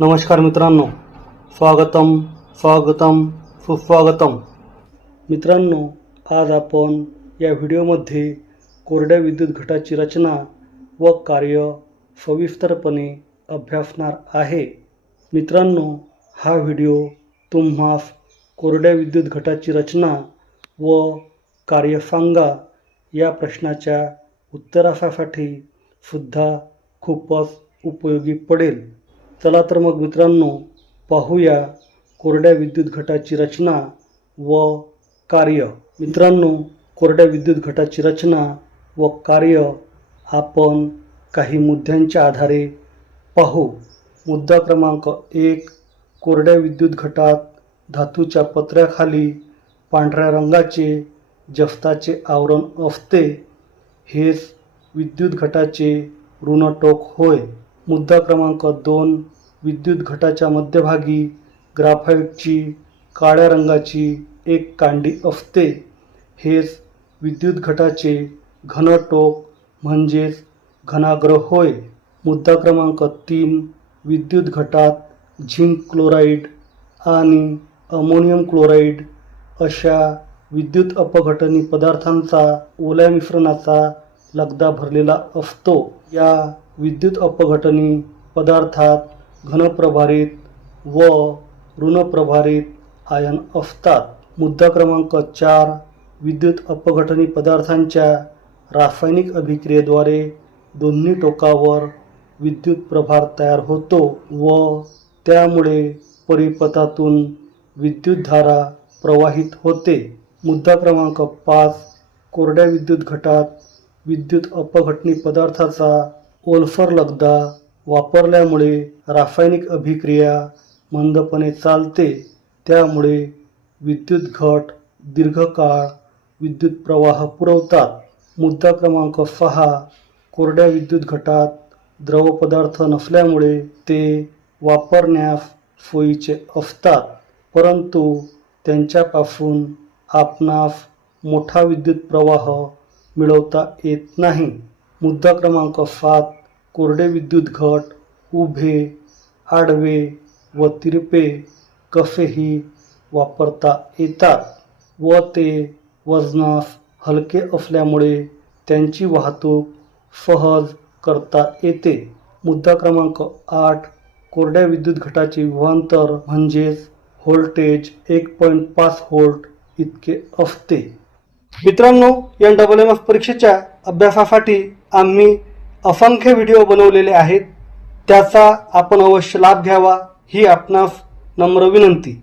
नमस्कार मित्रांनो. स्वागतम स्वागतम सुस्वागतम. मित्रांनो आज आपण या व्हिडिओमध्ये कोरड्या विद्युत घटाची रचना व कार्य सविस्तरपणे अभ्यासणार आहे. मित्रांनो हा व्हिडिओ तुम्हास कोरड्या विद्युत घटाची रचना व कार्य सांगा या प्रश्नाच्या उत्तरासाठी सुद्धा खूपच उपयोगी पडेल. चला तर मग मित्रांनो पाहूया कोरड्या विद्युत घटाची रचना व कार्य. मित्रांनो कोरड्या विद्युत घटाची रचना व कार्य आपण काही मुद्द्यांच्या आधारे पाहू. मुद्दा क्रमांक एक कोरड्या विद्युत घटात धातूच्या पत्र्याखाली पांढऱ्या रंगाचे जस्ताचे आवरण असते. हेच विद्युत घटाचे ऋणटोक होय. मुद्दा क्रमांक दोन विद्युत घटाच्या मध्यभागी ग्राफाईटची काळ्या रंगाची एक कांडी असते. हेच विद्युत घटाचे घनटोक म्हणजेच घनाग्र होय. मुद्दा क्रमांक तीन विद्युत घटात झिंक क्लोराईड आणि अमोनियम क्लोराईड अशा विद्युत अपघटनी पदार्थांचा ओल्या मिश्रणाचा लगदा भरलेला असतो. या विद्युत अपघटनी पदार्थात घनप्रभारित व ऋणप्रभारित आयन असतात. मुद्दा क्रमांक चार विद्युत अपघटनी पदार्थांच्या रासायनिक अभिक्रियेद्वारे दोन्ही टोकावर विद्युत प्रभार तयार होतो व त्यामुळे परिपथातून विद्युतधारा प्रवाहित होते. मुद्दा क्रमांक पाच कोरड्या विद्युत घटात विद्युत अपघटनी पदार्थाचा ओल्फर लगदा वापरल्यामुळे रासायनिक अभिक्रिया मंदपणे चालते. त्यामुळे विद्युत घट दीर्घकाळ विद्युत प्रवाह पुरवतात. मुद्दा क्रमांक सहा कोरड्या विद्युत घटात द्रव पदार्थ नसल्यामुळे ते वापरण्यास सोयीचे असतात. परंतु त्यांच्यापासून आपणास मोठा विद्युत प्रवाह मिळवता येत नाही. मुद्दा क्रमांक सात कोरडे विद्युत घट उभे आडवे व तिरपे कसेही वापरता येतात व ते वजनास हलके असल्यामुळे त्यांची वाहतूक सहज करता येते. मुद्दा क्रमांक आठ कोरड्या विद्युत घटाचे विभांतर म्हणजेच व्होल्टेज एक पॉईंट पाच व्होल्ट इतके असते. मित्रांनो या डबल एम एफ परीक्षेच्या अभ्यासासाठी आम्ही असंख्य व्हिडिओ बनवलेले आहेत. त्याचा आपण अवश्य लाभ घ्यावा. ही आपणास नम्र विनंती.